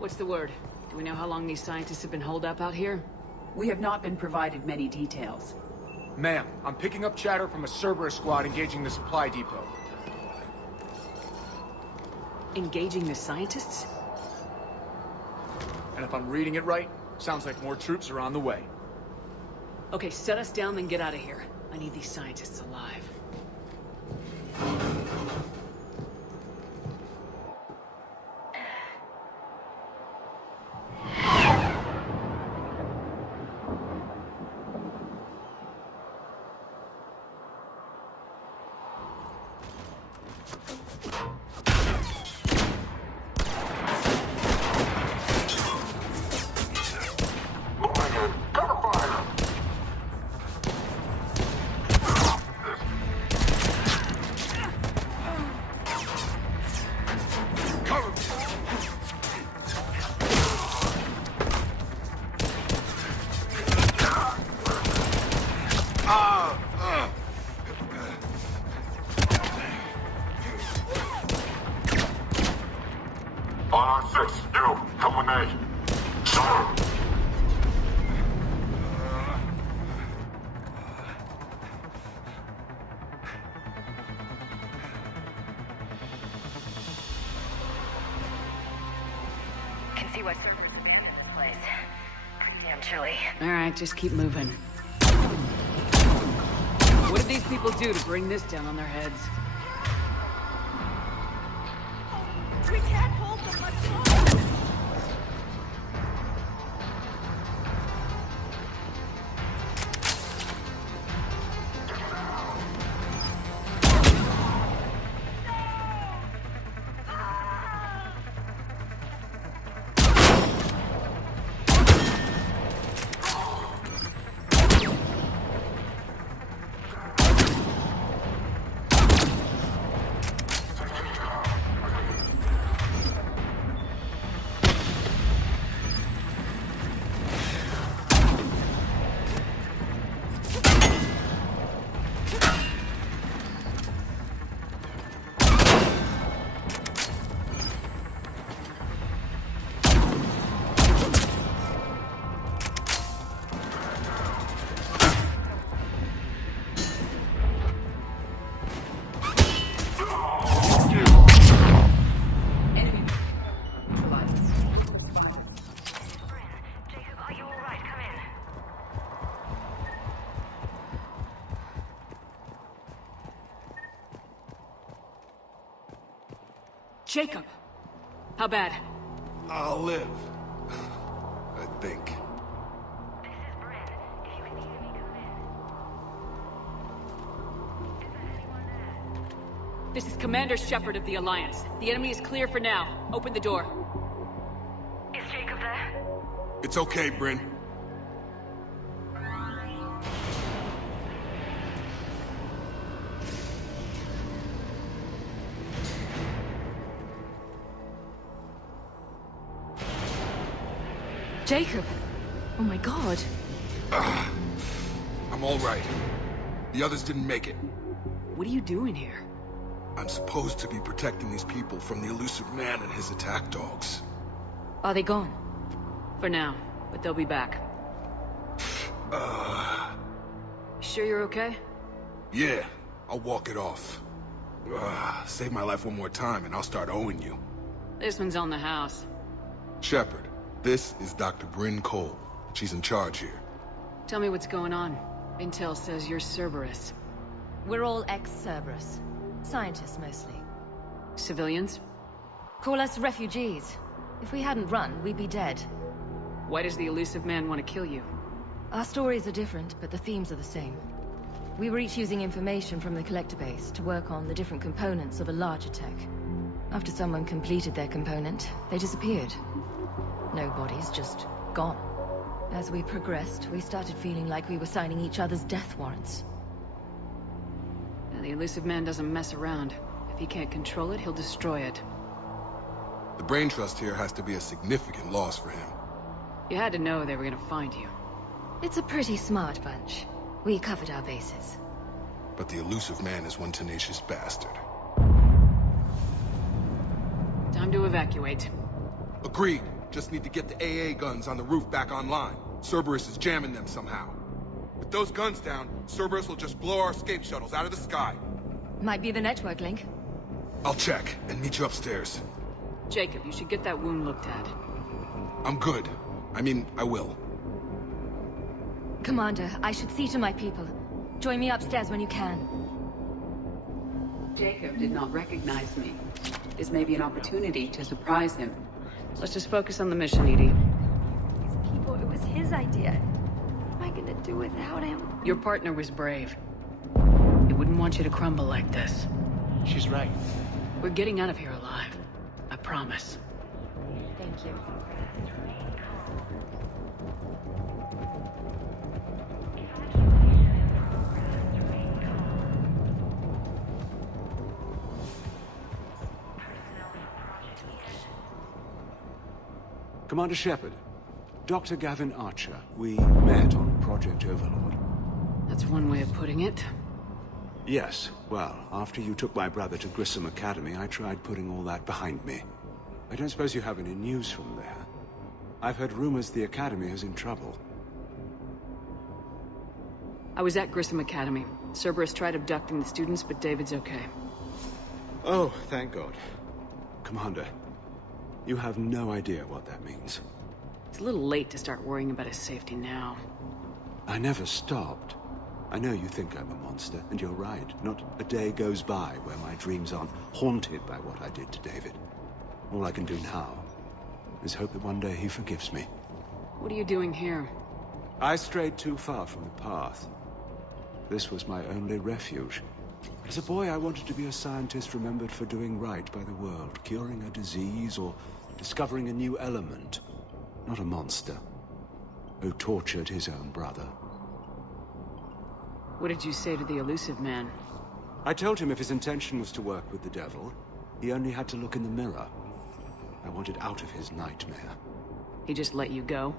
What's the word? Do we know how long these scientists have been holed up out here? We have not been provided many details. Ma'am, I'm picking up chatter from a Cerberus squad engaging the supply depot. Engaging the scientists? And if I'm reading it right, sounds like more troops are on the way. Okay, set us down, then get out of here. I need these scientists alive. See why servers appeared in this place. Pretty damn chilly. Alright, just keep moving. What did these people do to bring this down on their heads? We can't hold them much longer! Jacob! How bad? I'll live. I think. This is Bryn. If you can hear me, come in. Is there anyone there? This is Commander Shepard of the Alliance. The enemy is clear for now. Open the door. Is Jacob there? It's okay, Bryn. Jacob! Oh my god. I'm all right. The others didn't make it. What are you doing here? I'm supposed to be protecting these people from the elusive man and his attack dogs. Are they gone? For now, but they'll be back. Sure you're okay? Yeah, I'll walk it off. Save my life one more time and I'll start owing you. This one's on the house. Shepard, this is Dr. Bryn Cole. She's in charge here. Tell me what's going on. Intel says you're Cerberus. We're all ex-Cerberus. Scientists, mostly. Civilians? Call us refugees. If we hadn't run, we'd be dead. Why does the elusive man want to kill you? Our stories are different, but the themes are the same. We were each using information from the collector base to work on the different components of a larger tech. After someone completed their component, they disappeared. No bodies, just gone. As we progressed, we started feeling like we were signing each other's death warrants. The elusive man doesn't mess around. If he can't control it, he'll destroy it. The brain trust here has to be a significant loss for him. You had to know they were gonna find you. It's a pretty smart bunch. We covered our bases. But the elusive man is one tenacious bastard. Time to evacuate. Agreed. Just need to get the AA guns on the roof back online. Cerberus is jamming them somehow. With those guns down, Cerberus will just blow our escape shuttles out of the sky. Might be the network link. I'll check and meet you upstairs. Jacob, you should get that wound looked at. I'm good. I mean, I will. Commander, I should see to my people. Join me upstairs when you can. Jacob did not recognize me. This may be an opportunity to surprise him. Let's just focus on the mission, Edie. These people, it was his idea. What am I gonna do without him? Your partner was brave. He wouldn't want you to crumble like this. She's right. We're getting out of here alive. I promise. Thank you. Commander Shepard, Dr. Gavin Archer, we met on Project Overlord. That's one way of putting it. Yes, well, after you took my brother to Grissom Academy, I tried putting all that behind me. I don't suppose you have any news from there. I've heard rumors the Academy is in trouble. I was at Grissom Academy. Cerberus tried abducting the students, but David's okay. Oh, thank God. Commander, you have no idea what that means. It's a little late to start worrying about his safety now. I never stopped. I know you think I'm a monster, and you're right. Not a day goes by where my dreams aren't haunted by what I did to David. All I can do now is hope that one day he forgives me. What are you doing here? I strayed too far from the path. This was my only refuge. As a boy, I wanted to be a scientist remembered for doing right by the world, curing a disease or discovering a new element. Not a monster who tortured his own brother. What did you say to the elusive man? I told him if his intention was to work with the devil, he only had to look in the mirror. I wanted out of his nightmare. He just let you go?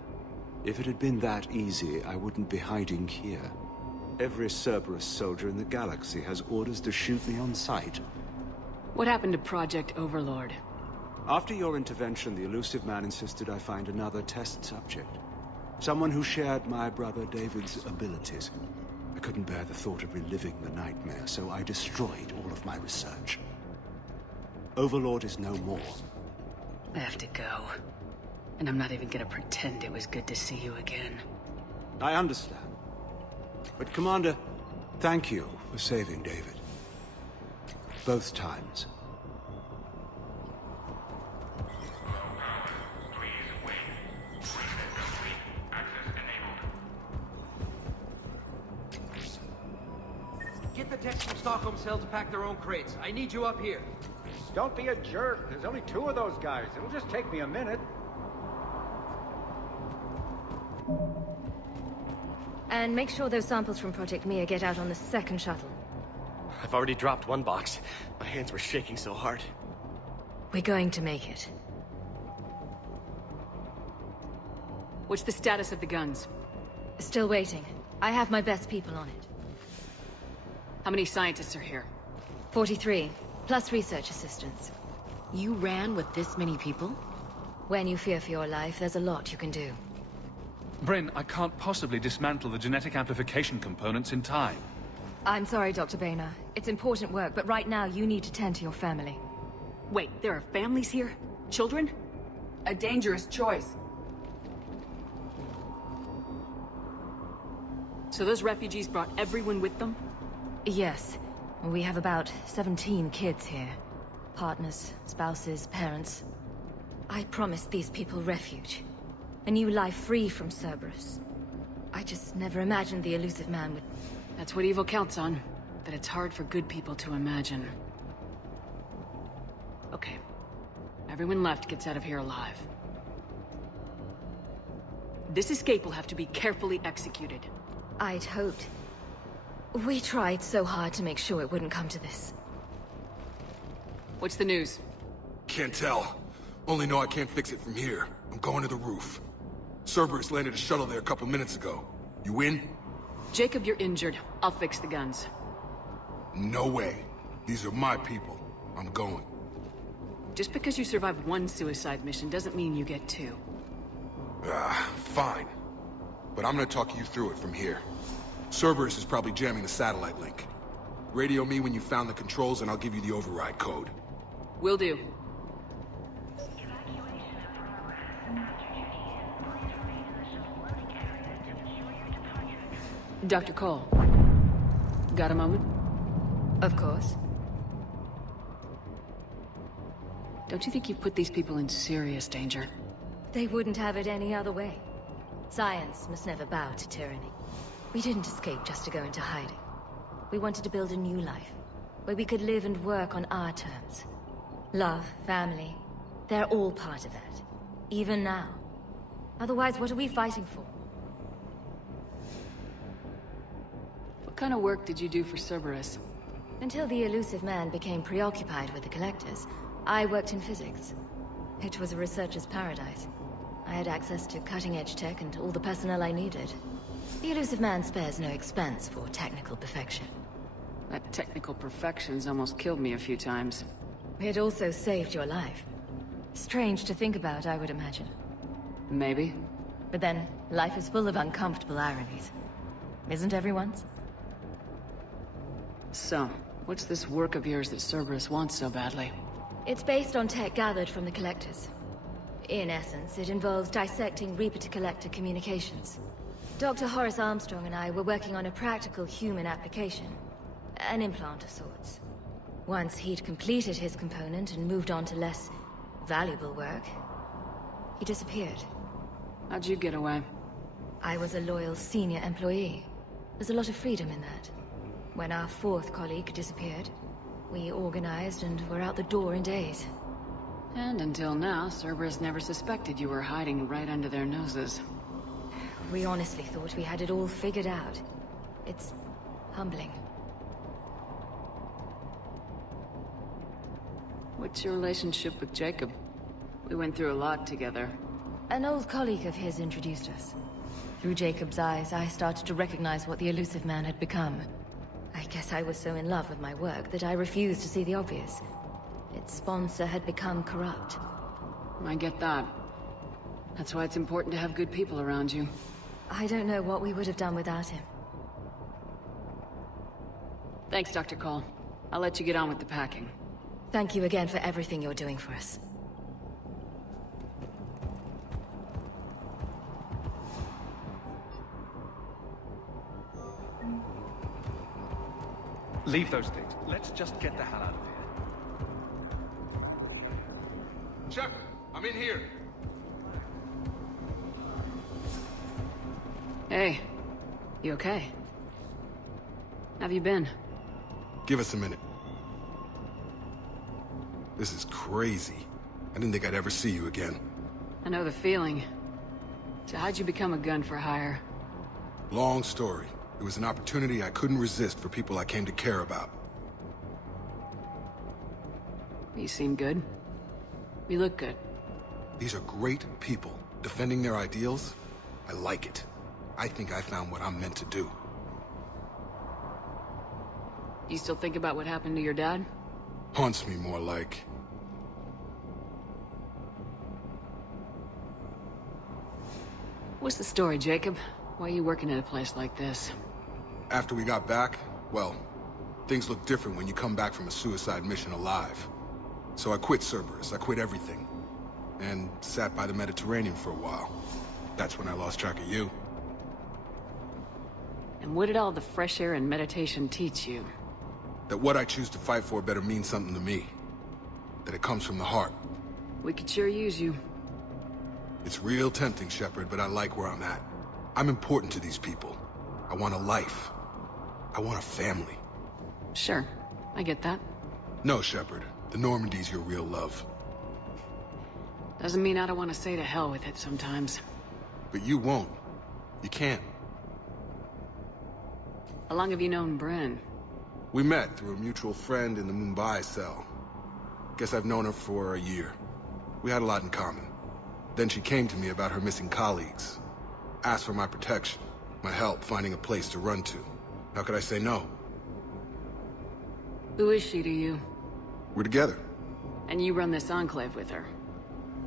If it had been that easy, I wouldn't be hiding here. Every Cerberus soldier in the galaxy has orders to shoot me on sight. What happened to Project Overlord? After your intervention, the elusive man insisted I find another test subject. Someone who shared my brother David's abilities. I couldn't bear the thought of reliving the nightmare, so I destroyed all of my research. Overlord is no more. I have to go. And I'm not even gonna pretend it was good to see you again. I understand. But Commander, thank you for saving David. Both times. Get the techs from Stockholm Cell to pack their own crates. I need you up here. Don't be a jerk. There's only 2 of those guys. It'll just take me a minute. And make sure those samples from Project Mia get out on the second shuttle. I've already dropped one box. My hands were shaking so hard. We're going to make it. What's the status of the guns? Still waiting. I have my best people on it. How many scientists are here? 43, plus research assistants. You ran with this many people? When you fear for your life, there's a lot you can do. Bryn, I can't possibly dismantle the genetic amplification components in time. I'm sorry, Dr. Boehner. It's important work, but right now you need to tend to your family. Wait, there are families here? Children? A dangerous choice. So those refugees brought everyone with them? Yes. We have about 17 kids here. Partners, spouses, parents. I promised these people refuge. A new life free from Cerberus. I just never imagined the elusive man would... That's what evil counts on. That it's hard for good people to imagine. Okay. Everyone left gets out of here alive. This escape will have to be carefully executed. I'd hoped. We tried so hard to make sure it wouldn't come to this. What's the news? Can't tell. Only know I can't fix it from here. I'm going to the roof. Cerberus landed a shuttle there a couple minutes ago. You in? Jacob, you're injured. I'll fix the guns. No way. These are my people. I'm going. just because you survive one suicide mission doesn't mean you get two. Fine. But I'm gonna talk you through it from here. Cerberus is probably jamming the satellite link. Radio me when you found the controls and I'll give you the override code. Will do. Dr. Cole. Got a moment? Of course. Don't you think you've put these people in serious danger? They wouldn't have it any other way. Science must never bow to tyranny. We didn't escape just to go into hiding. We wanted to build a new life, where we could live and work on our terms. Love, family, they're all part of that. Even now. Otherwise, what are we fighting for? What kind of work did you do for Cerberus? Until the elusive man became preoccupied with the Collectors, I worked in physics. It was a researcher's paradise. I had access to cutting-edge tech and all the personnel I needed. The elusive man spares no expense for technical perfection. That technical perfection's almost killed me a few times. It also saved your life. Strange to think about, I would imagine. Maybe. But then, life is full of uncomfortable ironies. Isn't everyone's? So, what's this work of yours that Cerberus wants so badly? It's based on tech gathered from the Collectors. In essence, it involves dissecting Reaper-to-Collector communications. Dr. Horace Armstrong and I were working on a practical human application. An implant of sorts. Once he'd completed his component and moved on to less valuable work, he disappeared. How'd you get away? I was a loyal senior employee. There's a lot of freedom in that. When our fourth colleague disappeared, we organized and were out the door in days. And until now, Cerberus never suspected you were hiding right under their noses. We honestly thought we had it all figured out. It's humbling. What's your relationship with Jacob? We went through a lot together. An old colleague of his introduced us. Through Jacob's eyes, I started to recognize what the elusive man had become. I guess I was so in love with my work that I refused to see the obvious. Its sponsor had become corrupt. I get that. That's why it's important to have good people around you. I don't know what we would have done without him. Thanks, Dr. Cole. I'll let you get on with the packing. Thank you again for everything you're doing for us. Leave those things. Let's just get the hell out of here. Shepard, I'm in here. Hey, you okay? Have you been? Give us a minute. This is crazy. I didn't think I'd ever see you again. I know the feeling. So how'd you become a gun for hire? Long story. It was an opportunity I couldn't resist for people I came to care about. You seem good. You look good. These are great people. Defending their ideals, I like it. I think I found what I'm meant to do. You still think about what happened to your dad? Haunts me more like. What's the story, Jacob? Why are you working at a place like this? After we got back, well, things look different when you come back from a suicide mission alive. So I quit Cerberus, I quit everything. And sat by the Mediterranean for a while. That's when I lost track of you. And what did all the fresh air and meditation teach you? That what I choose to fight for better mean something to me. That it comes from the heart. We could sure use you. It's real tempting, Shepard, but I like where I'm at. I'm important to these people. I want a life. I want a family. Sure, I get that. No, Shepard. The Normandy's your real love. Doesn't mean I don't want to say to hell with it sometimes. But you won't. You can't. How long have you known Bryn? We met through a mutual friend in the Mumbai cell. Guess I've known her for a year. We had a lot in common. Then she came to me about her missing colleagues. Asked for my protection, my help finding a place to run to. How could I say no? Who is she to you? We're together. And you run this enclave with her.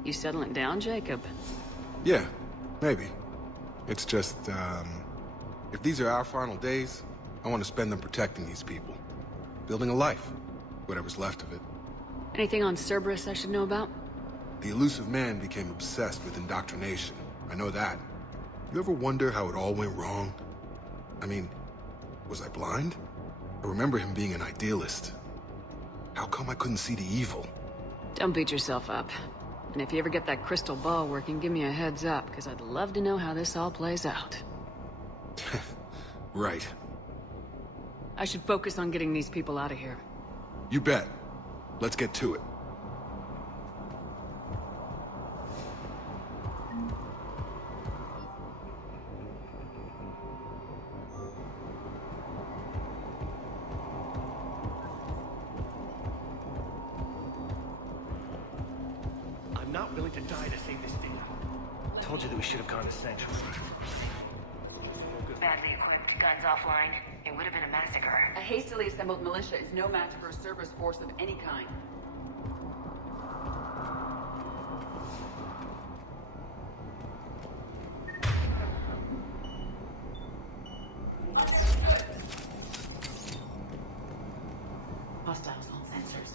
You settling down, Jacob? Yeah, maybe. It's just, if these are our final days, I want to spend them protecting these people. Building a life. Whatever's left of it. Anything on Cerberus I should know about? The elusive man became obsessed with indoctrination. I know that. You ever wonder how it all went wrong? I mean, was I blind? I remember him being an idealist. How come I couldn't see the evil? Don't beat yourself up. And if you ever get that crystal ball working, give me a heads up, because I'd love to know how this all plays out. Right. I should focus on getting these people out of here. You bet. Let's get to it. I'm not willing to die to save this thing. Told you that we should have gone to Sanctuary. Badly equipped, guns offline. It would have been a massacre. A hastily assembled militia is no match for a Cerberus force of any kind. Hostiles on sensors.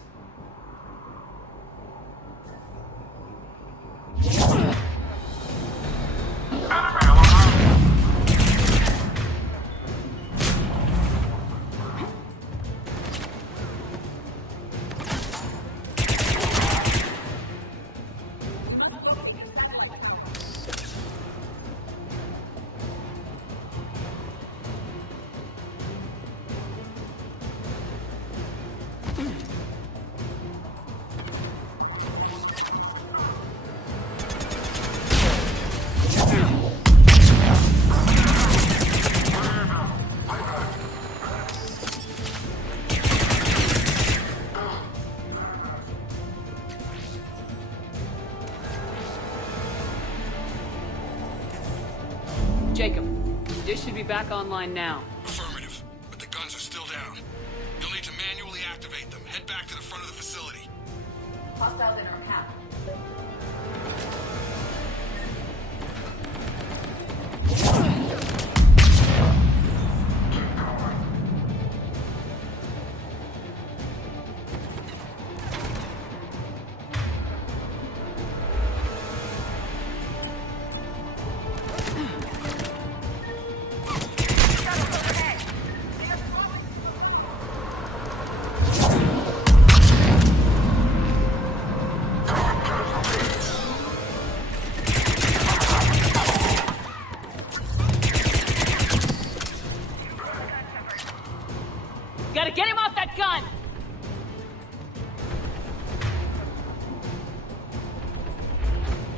Jacob, this should be back online now. Affirmative, but the guns are still down. You'll need to manually activate them. Head back to the front of the facility. Hostiles in our path. Gotta get him off that gun!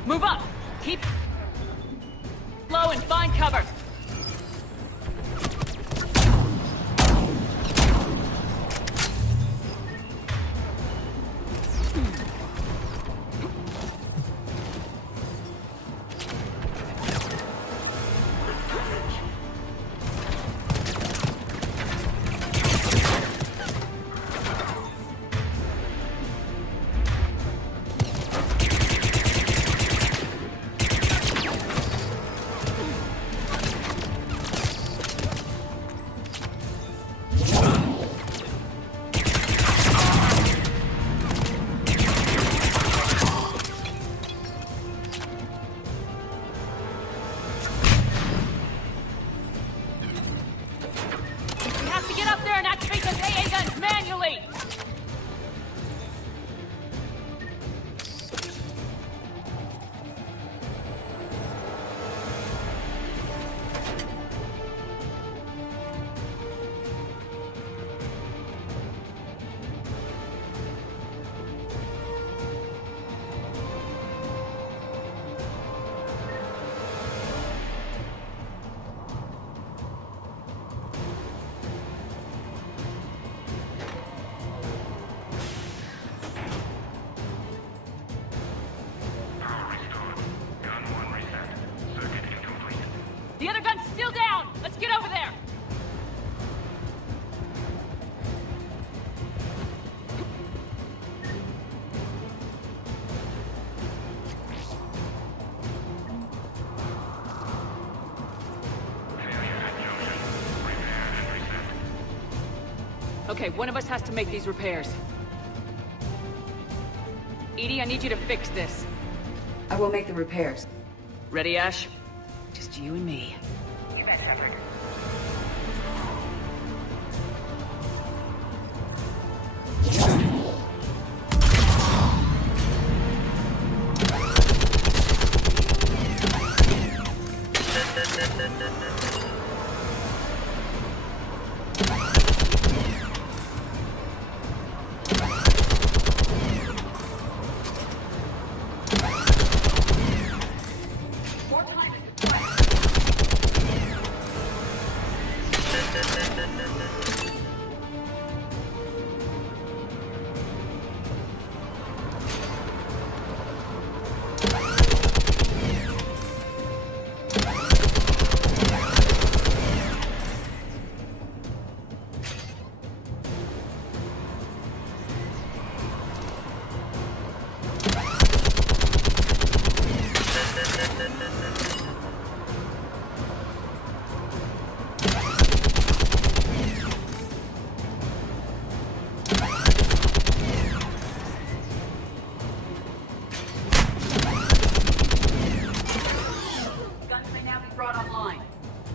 Move up! Keep low and find cover! Okay, one of us has to make these repairs. Edie, I need you to fix this. I will make the repairs. Ready, Ash? Just you and me. You bet, Shepard.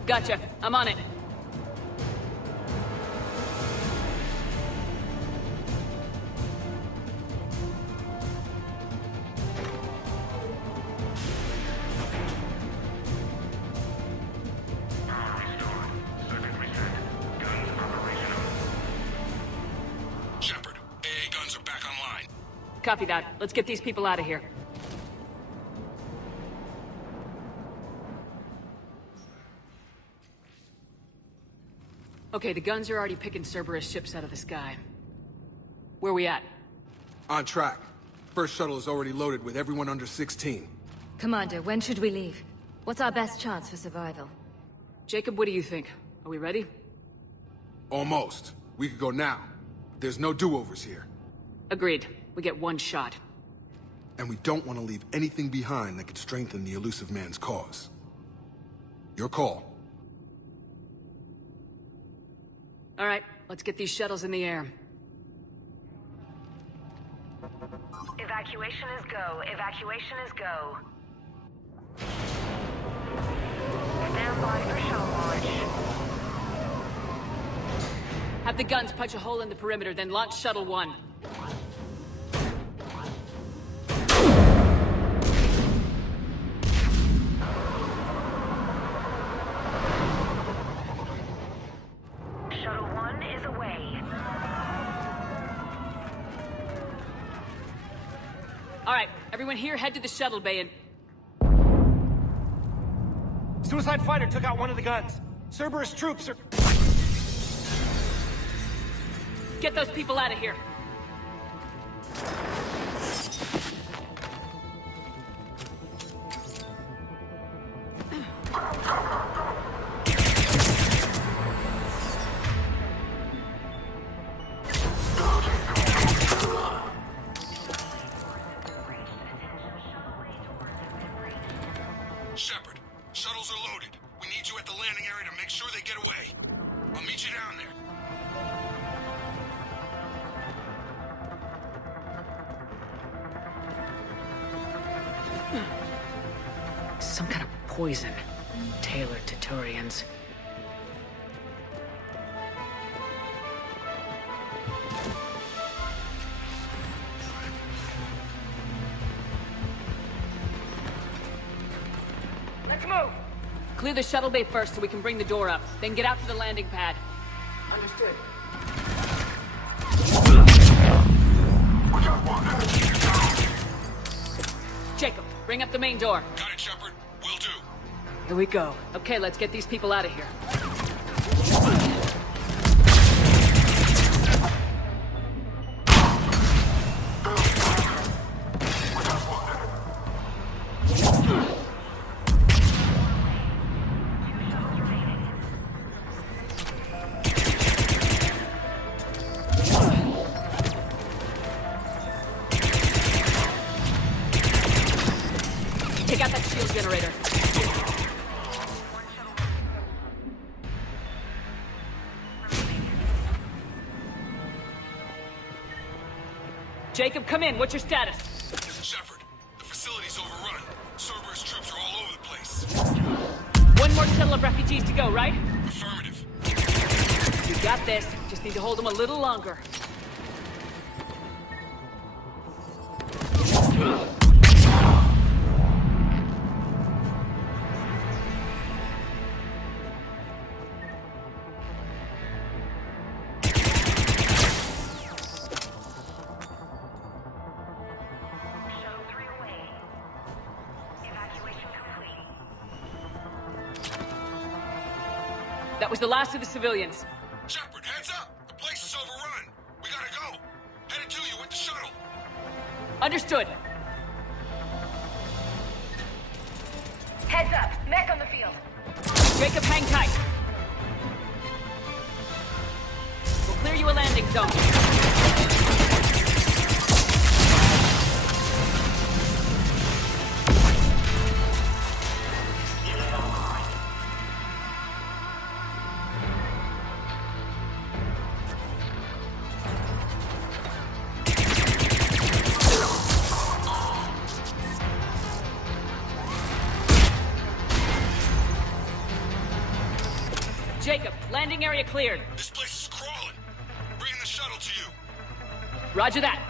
Gotcha. I'm on it. Shepard, AA guns are back online. Copy that. Let's get these people out of here. Okay, the guns are already picking Cerberus ships out of the sky. Where we at? On track. First shuttle is already loaded with everyone under 16. Commander, when should we leave? What's our best chance for survival? Jacob, what do you think? Are we ready? Almost. We could go now. There's no do-overs here. Agreed. We get one shot. And we don't want to leave anything behind that could strengthen the elusive man's cause. Your call. All right, let's get these shuttles in the air. Evacuation is go. Evacuation is go. Stand by for shuttle launch. Have the guns punch a hole in the perimeter, then launch Shuttle 1. Shuttle 1 is away. All right, everyone here, head to the shuttle bay and... Suicide fighter took out one of the guns. Cerberus troops are... Get those people out of here. Shepard, shuttles are loaded. We need you at the landing area to make sure they get away. I'll meet you down there. Some kind of poison. Tailored to Turians. Let's move. Clear the shuttle bay first so we can bring the door up. Then get out to the landing pad. Understood. Jacob, bring up the main door. Got it, Shepard. Will do. Here we go. Okay, let's get these people out of here. Take out that shield generator. Jacob, come in. What's your status? Shepard, the facility's overrun. Cerberus troops are all over the place. One more shuttle of refugees to go, right? Affirmative. You got this. Just need to hold them a little longer. That was the last of the civilians. Shepard, heads up! The place is overrun. We gotta go. Headed to you with the shuttle. Understood. Heads up. Mech on the field. Jacob, hang tight. We'll clear you a landing zone. Jacob, landing area cleared. This place is crawling. Bringing the shuttle to you. Roger that.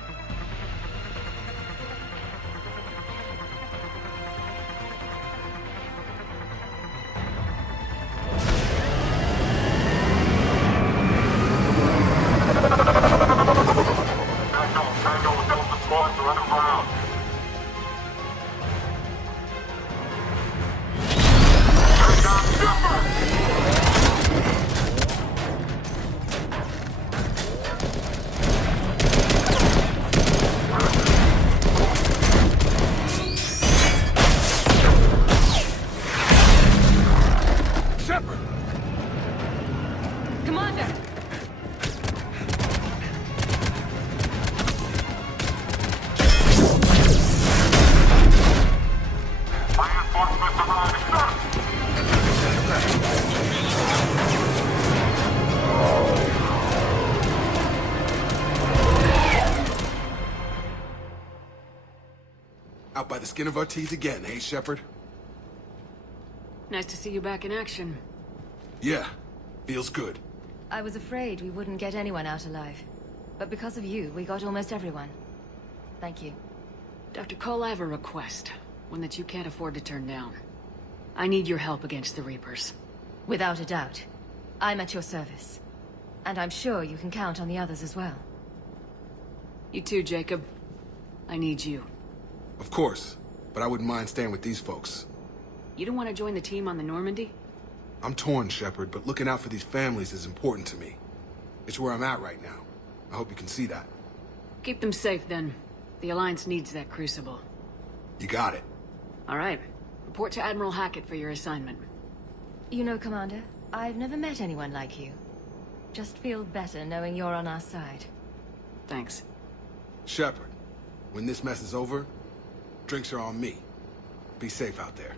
Out by the skin of our teeth again, hey, Shepard? Nice to see you back in action. Yeah, feels good. I was afraid we wouldn't get anyone out alive. But because of you, we got almost everyone. Thank you. Dr. Cole, I have a request. One that you can't afford to turn down. I need your help against the Reapers. Without a doubt. I'm at your service. And I'm sure you can count on the others as well. You too, Jacob. I need you. Of course, but I wouldn't mind staying with these folks. You don't want to join the team on the Normandy? I'm torn, Shepard, but looking out for these families is important to me. It's where I'm at right now. I hope you can see that. Keep them safe, then. The Alliance needs that crucible. You got it. All right. Report to Admiral Hackett for your assignment. You know, Commander, I've never met anyone like you. Just feel better knowing you're on our side. Thanks. Shepard, when this mess is over, drinks are on me. Be safe out there.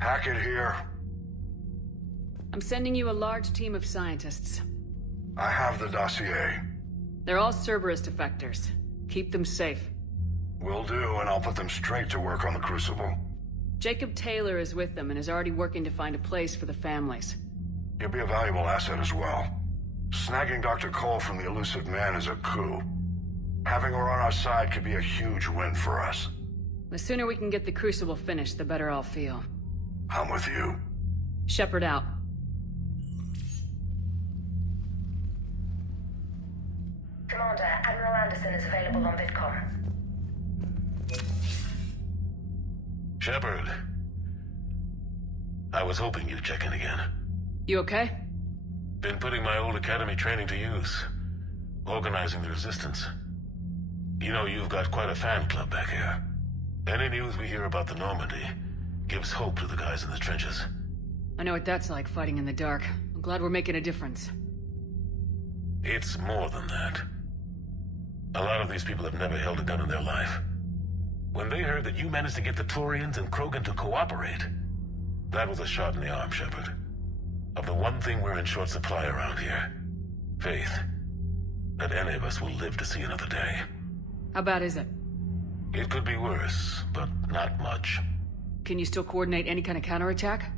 Hackett here. I'm sending you a large team of scientists. I have the dossier. They're all Cerberus defectors. Keep them safe. Will do, and I'll put them straight to work on the Crucible. Jacob Taylor is with them and is already working to find a place for the families. He'll be a valuable asset as well. Snagging Dr. Cole from the elusive man is a coup. Having her on our side could be a huge win for us. The sooner we can get the Crucible finished, the better I'll feel. I'm with you. Shepard out. Commander, Admiral Anderson is available on VidCom. Shepard. I was hoping you'd check in again. You okay? Been putting my old academy training to use. Organizing the resistance. You know, you've got quite a fan club back here. Any news we hear about the Normandy gives hope to the guys in the trenches. I know what that's like, fighting in the dark. I'm glad we're making a difference. It's more than that. A lot of these people have never held a gun in their life. When they heard that you managed to get the Turians and Krogan to cooperate, that was a shot in the arm, Shepard. Of the one thing we're in short supply around here. Faith. that any of us will live to see another day. How bad is it? It could be worse, but not much. Can you still coordinate any kind of counterattack?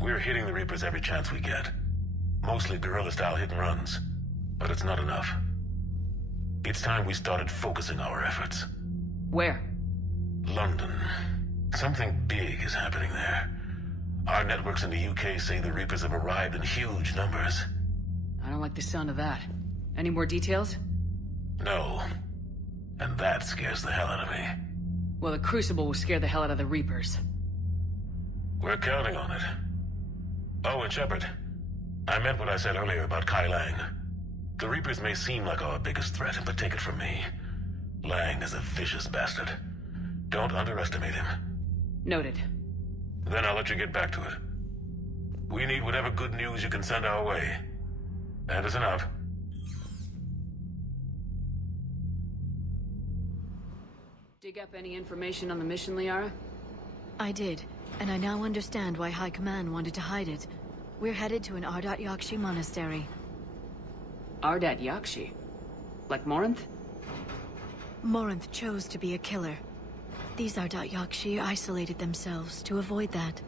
We're hitting the Reapers every chance we get. Mostly guerrilla-style hit-and-runs, but it's not enough. It's time we started focusing our efforts. Where? London. Something big is happening there. Our networks in the UK say the Reapers have arrived in huge numbers. I don't like the sound of that. Any more details? No. And that scares the hell out of me. Well, the Crucible will scare the hell out of the Reapers. We're counting on it. Oh, and Shepard. I meant what I said earlier about Kai Lang. The Reapers may seem like our biggest threat, but take it from me. Lang is a vicious bastard. Don't underestimate him. Noted. Then I'll let you get back to it. We need whatever good news you can send our way. Anderson out. Dig up any information on the mission, Liara? I did, and I now understand why High Command wanted to hide it. We're headed to an Ardat Yakshi monastery. Ardat Yakshi? Like Morinth? Morinth chose to be a killer. These Ardat Yakshi isolated themselves to avoid that.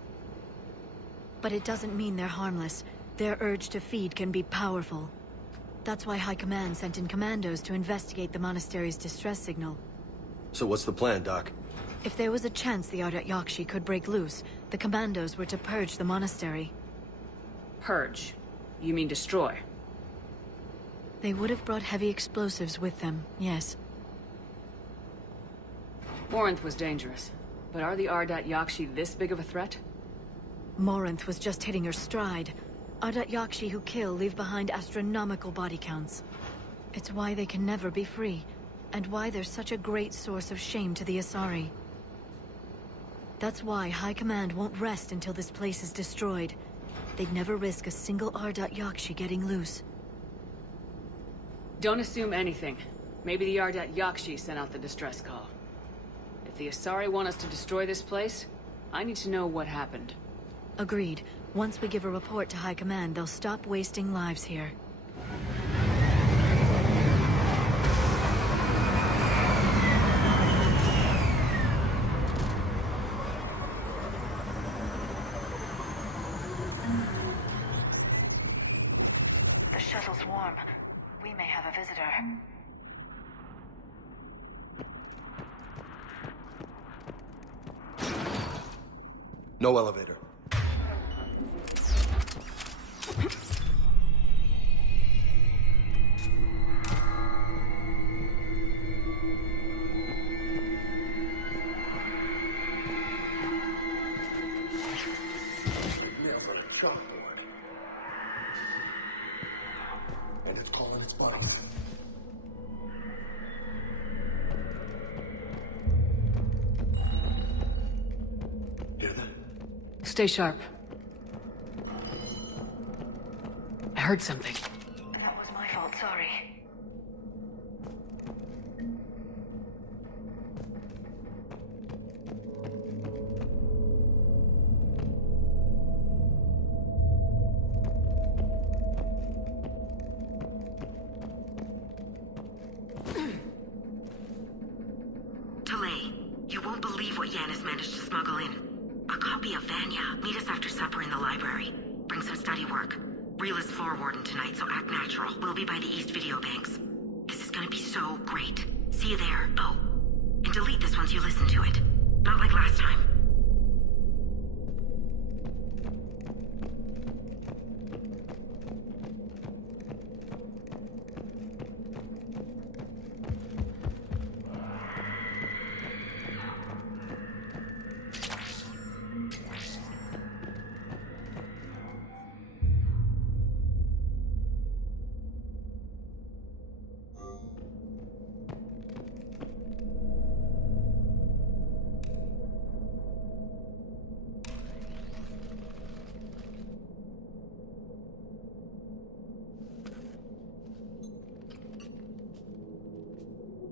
But it doesn't mean they're harmless. Their urge to feed can be powerful. That's why High Command sent in commandos to investigate the monastery's distress signal. So what's the plan, Doc? If there was a chance the Ardat Yakshi could break loose, the commandos were to purge the monastery. Purge? You mean destroy? They would have brought heavy explosives with them, yes. Morinth was dangerous, but are the Ardat Yakshi this big of a threat? Morinth was just hitting her stride. Ardat Yakshi who kill leave behind astronomical body counts. It's why they can never be free, and why they're such a great source of shame to the Asari. That's why High Command won't rest until this place is destroyed. They'd never risk a single Ardat Yakshi getting loose. Don't assume anything. Maybe the Ardat Yakshi sent out the distress call. If the Asari want us to destroy this place, I need to know what happened. Agreed. Once we give a report to High Command, they'll stop wasting lives here. The shuttle's warm. We may have a visitor. No elevator. And it's calling its butt. Hear that? Stay sharp. I heard something. That was my fault, sorry. Delay. You won't believe what Yan has managed to smuggle in. A copy of Vanya. Meet us after supper in the library. Bring some study work. Reel is floor warden tonight, so act natural. We'll be by the East Video Banks. This is gonna be so great. See you there. Oh, and delete this once you listen to it. Not like last time.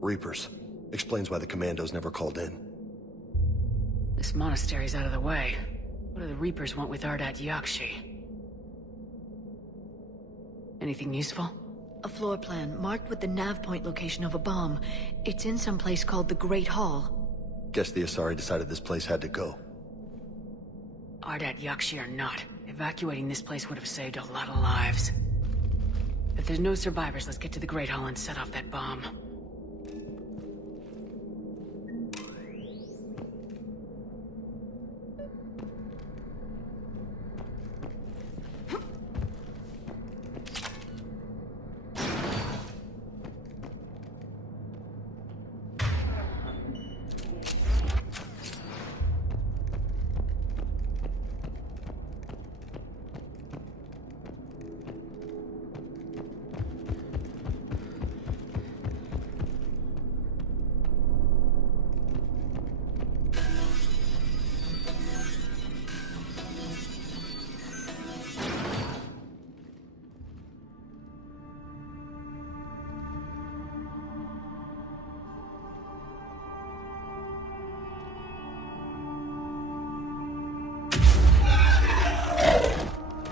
Reapers. Explains why the commandos never called in. This monastery's out of the way. What do the Reapers want with Ardat Yakshi? Anything useful? A floor plan, marked with the nav point location of a bomb. It's in some place called the Great Hall. Guess the Asari decided this place had to go. Ardat Yakshi or not, evacuating this place would have saved a lot of lives. If there's no survivors, let's get to the Great Hall and set off that bomb.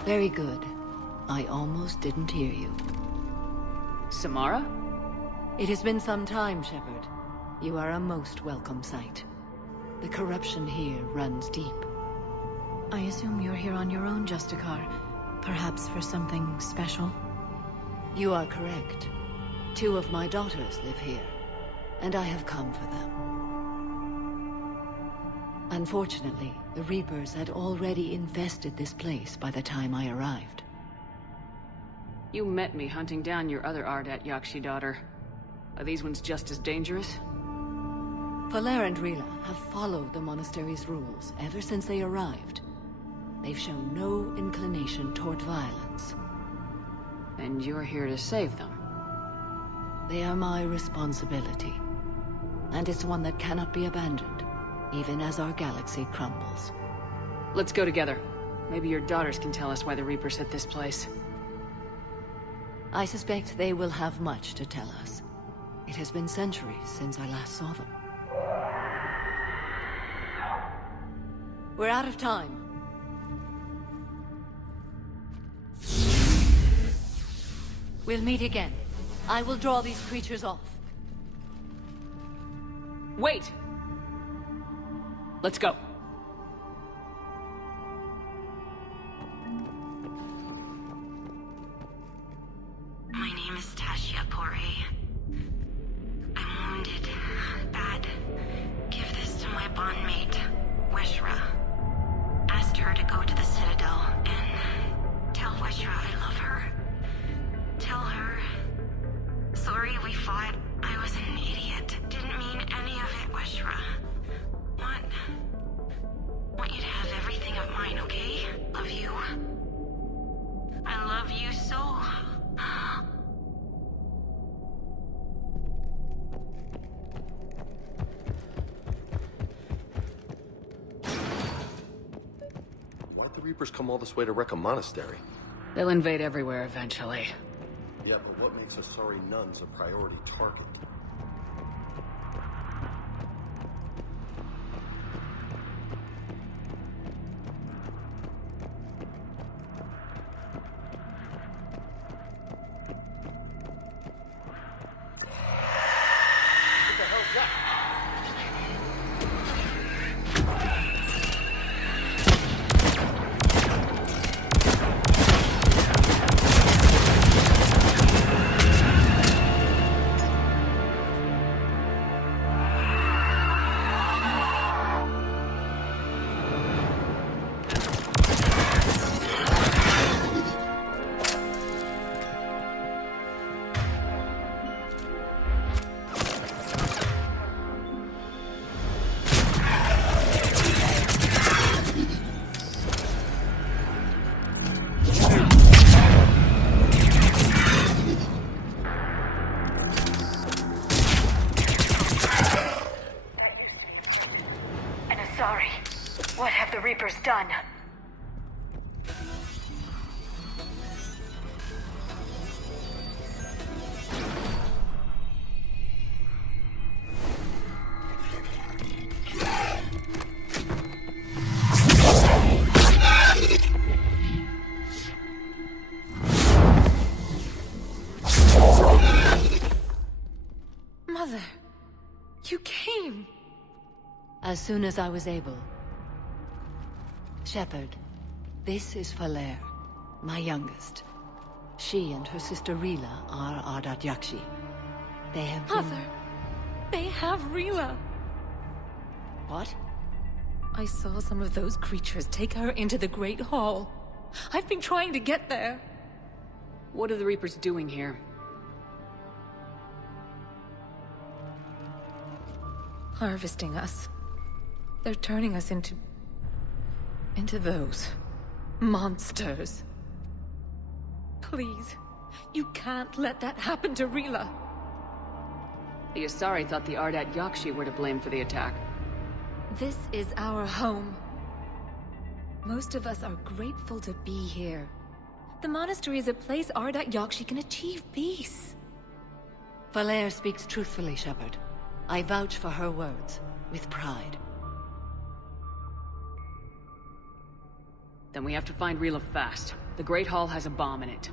Very good. I almost didn't hear you. Samara? It has been some time, Shepard. You are a most welcome sight. The corruption here runs deep. I assume you're here on your own, Justicar. Perhaps for something special? You are correct. 2 of my daughters live here, and I have come for them. Unfortunately, the Reapers had already infested this place by the time I arrived. You met me hunting down your other Ardat Yakshi daughter. Are these ones just as dangerous? Valer and Rila have followed the monastery's rules ever since they arrived. They've shown no inclination toward violence. And you're here to save them? They are my responsibility. And it's one that cannot be abandoned, even as our galaxy crumbles. Let's go together. Maybe your daughters can tell us why the Reapers hit this place. I suspect they will have much to tell us. It has been centuries since I last saw them. We're out of time. We'll meet again. I will draw these creatures off. Wait! Let's go. My name is Tasha Poré. I'm wounded. Bad. Give this to my bondmate, Weshra. Asked her to go to the Citadel and tell Weshra I love her. Tell her. Sorry we fought. I was an idiot. Didn't mean any of it, Weshra. Want you to have everything of mine, okay? Love you. I love you so. Why'd the Reapers come all this way to wreck a monastery? They'll invade everywhere eventually. Yeah, but what makes Asari nuns a priority target? Reaper's done. Mother, you came. As soon as I was able. Shepard, this is Falere, my youngest. She and her sister Rila are Ardat Yakshi. They have been... Mother, they have Rila. What? I saw some of those creatures take her into the Great Hall. I've been trying to get there. What are the Reapers doing here? Harvesting us. They're turning us into those monsters. Please, you can't let that happen to Rila. The Asari thought the Ardat Yakshi were to blame for the attack. This is our home. Most of us are grateful to be here. The monastery is a place Ardat Yakshi can achieve peace. Falere speaks truthfully, Shepard. I vouch for her words, with pride. Then we have to find Rila fast. The Great Hall has a bomb in it.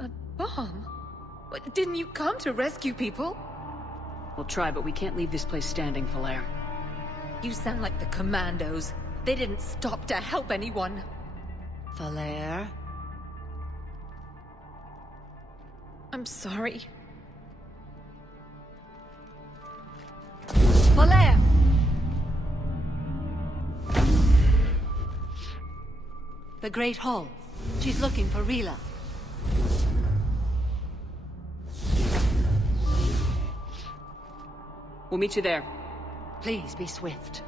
A bomb? What, didn't you come to rescue people? We'll try, but we can't leave this place standing, Falere. You sound like the Commandos. They didn't stop to help anyone. Falere? I'm sorry. Falere! The Great Hall. She's looking for Rila. We'll meet you there. Please be swift.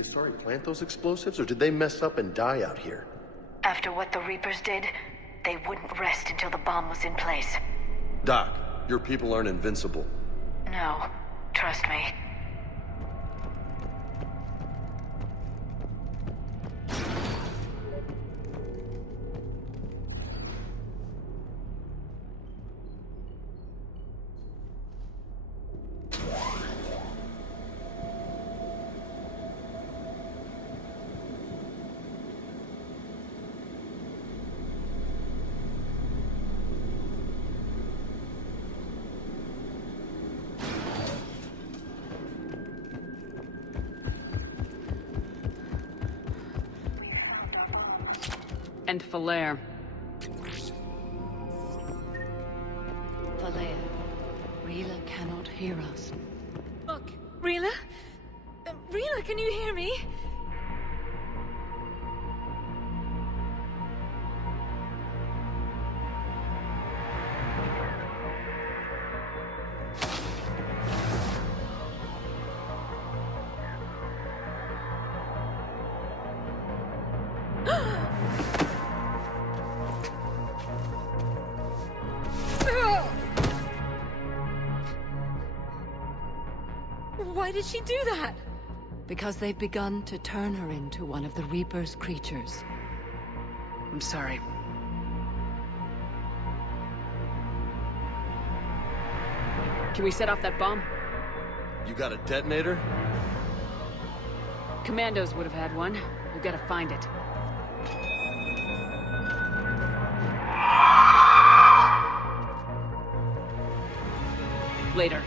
the Asari plant those explosives, or did they mess up and die out here? After what the Reapers did, they wouldn't rest until the bomb was in place. Doc, your people aren't invincible. No, trust me. And Falere. Falere, Rila cannot hear us. Look, Rila? Rila, can you hear me? Why did she do that? Because they've begun to turn her into one of the Reaper's creatures. I'm sorry. Can we set off that bomb? You got a detonator? Commandos would have had one. We've got to find it. Later.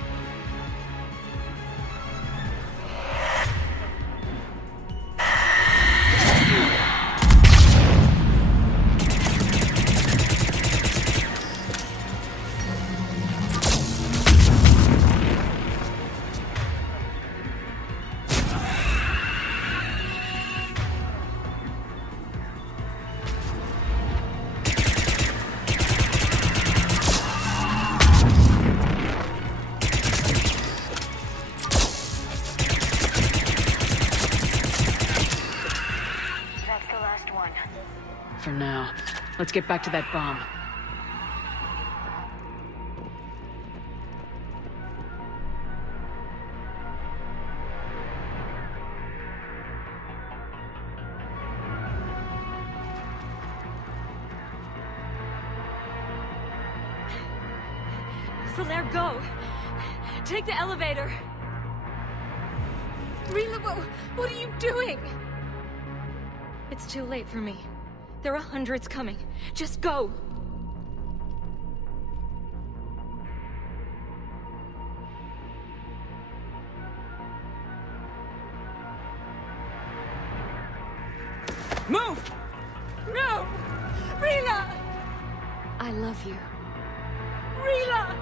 For now. Let's get back to that bomb. Falere, go! Take the elevator! Rila, what are you doing? It's too late for me. There are hundreds coming. Just go! Move! No! Rila! I love you. Rila!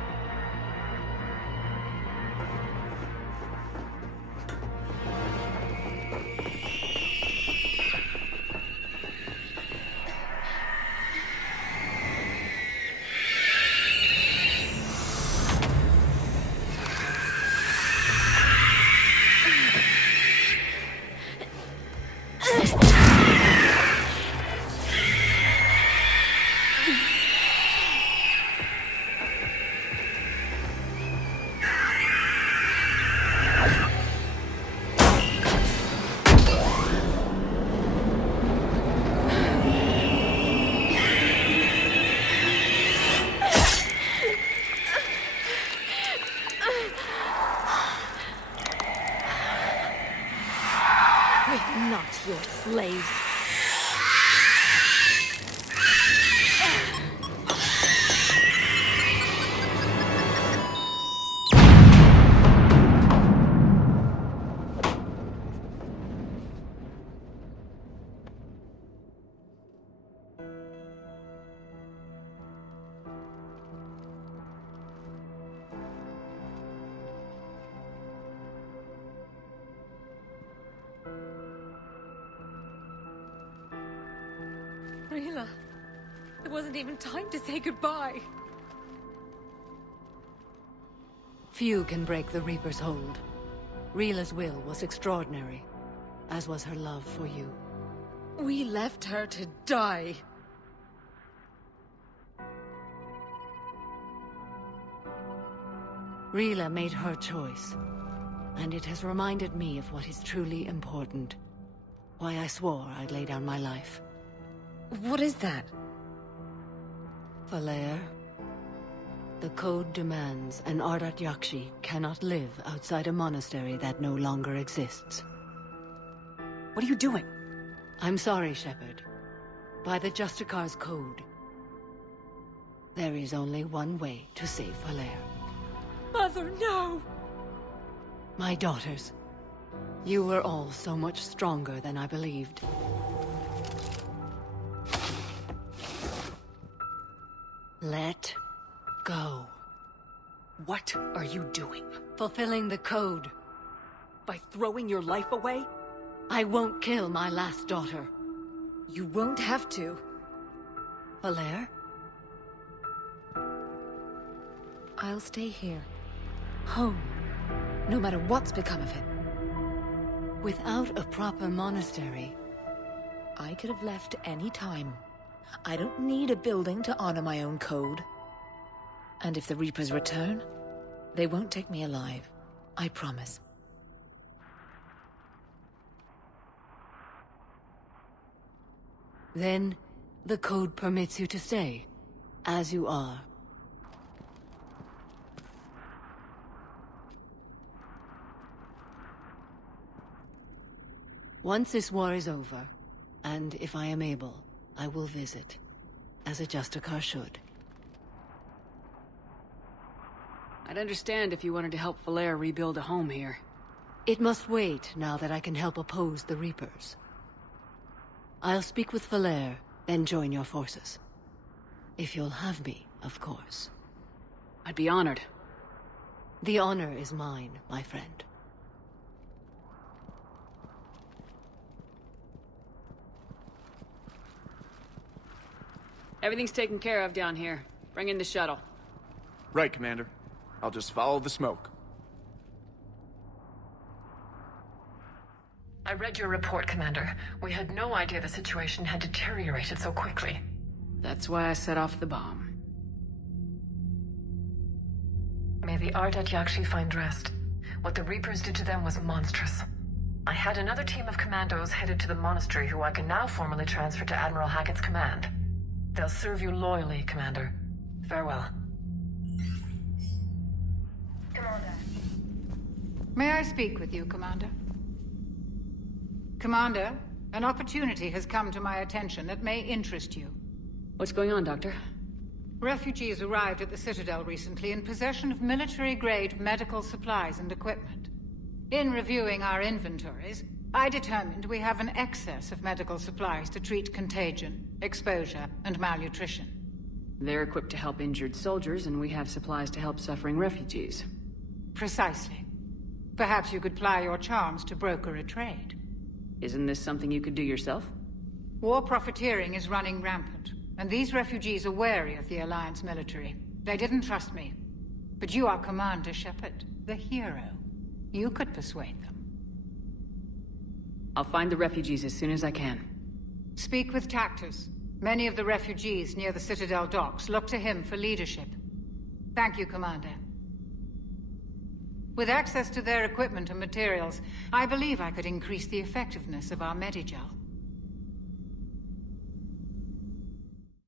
Not your slaves. Rila, there wasn't even time to say goodbye. Few can break the Reaper's hold. Rila's will was extraordinary. as was her love for you. We left her to die. Rila made her choice, and it has reminded me of what is truly important. Why I swore I'd lay down my life. What is that? Falair. The code demands an Ardat Yakshi cannot live outside a monastery that no longer exists. What are you doing? I'm sorry, Shepard. By the Justicar's code, there is only one way to save Falair. Mother, no! My daughters, you were all so much stronger than I believed. Let go. What are you doing? Fulfilling the code. By throwing your life away? I won't kill my last daughter. You won't have to. Falair? I'll stay here. Home. No matter what's become of it. Without a proper monastery... I could have left any time. I don't need a building to honor my own code. And if the Reapers return, they won't take me alive. I promise. Then, the code permits you to stay, as you are. Once this war is over, and if I am able, I will visit, as a Justicar should. I'd understand if you wanted to help Falair rebuild a home here. It must wait now that I can help oppose the Reapers. I'll speak with Falair, then join your forces. If you'll have me, of course. I'd be honored. The honor is mine, my friend. Everything's taken care of down here. Bring in the shuttle. Right, Commander. I'll just follow the smoke. I read your report, Commander. We had no idea the situation had deteriorated so quickly. That's why I set off the bomb. May the Ardat Yakshi find rest. What the Reapers did to them was monstrous. I had another team of commandos headed to the monastery who I can now formally transfer to Admiral Hackett's command. They'll serve you loyally, Commander. Farewell. Commander. May I speak with you, Commander? Commander, an opportunity has come to my attention that may interest you. What's going on, Doctor? Refugees arrived at the Citadel recently in possession of military-grade medical supplies and equipment. In reviewing our inventories, I determined we have an excess of medical supplies to treat contagion, exposure, and malnutrition. They're equipped to help injured soldiers, and we have supplies to help suffering refugees. Precisely. Perhaps you could ply your charms to broker a trade. Isn't this something you could do yourself? War profiteering is running rampant, and these refugees are wary of the Alliance military. They didn't trust me. But you are Commander Shepard, the hero. You could persuade them. I'll find the refugees as soon as I can. Speak with Tactus. Many of the refugees near the Citadel docks look to him for leadership. Thank you, Commander. With access to their equipment and materials, I believe I could increase the effectiveness of our Medigel.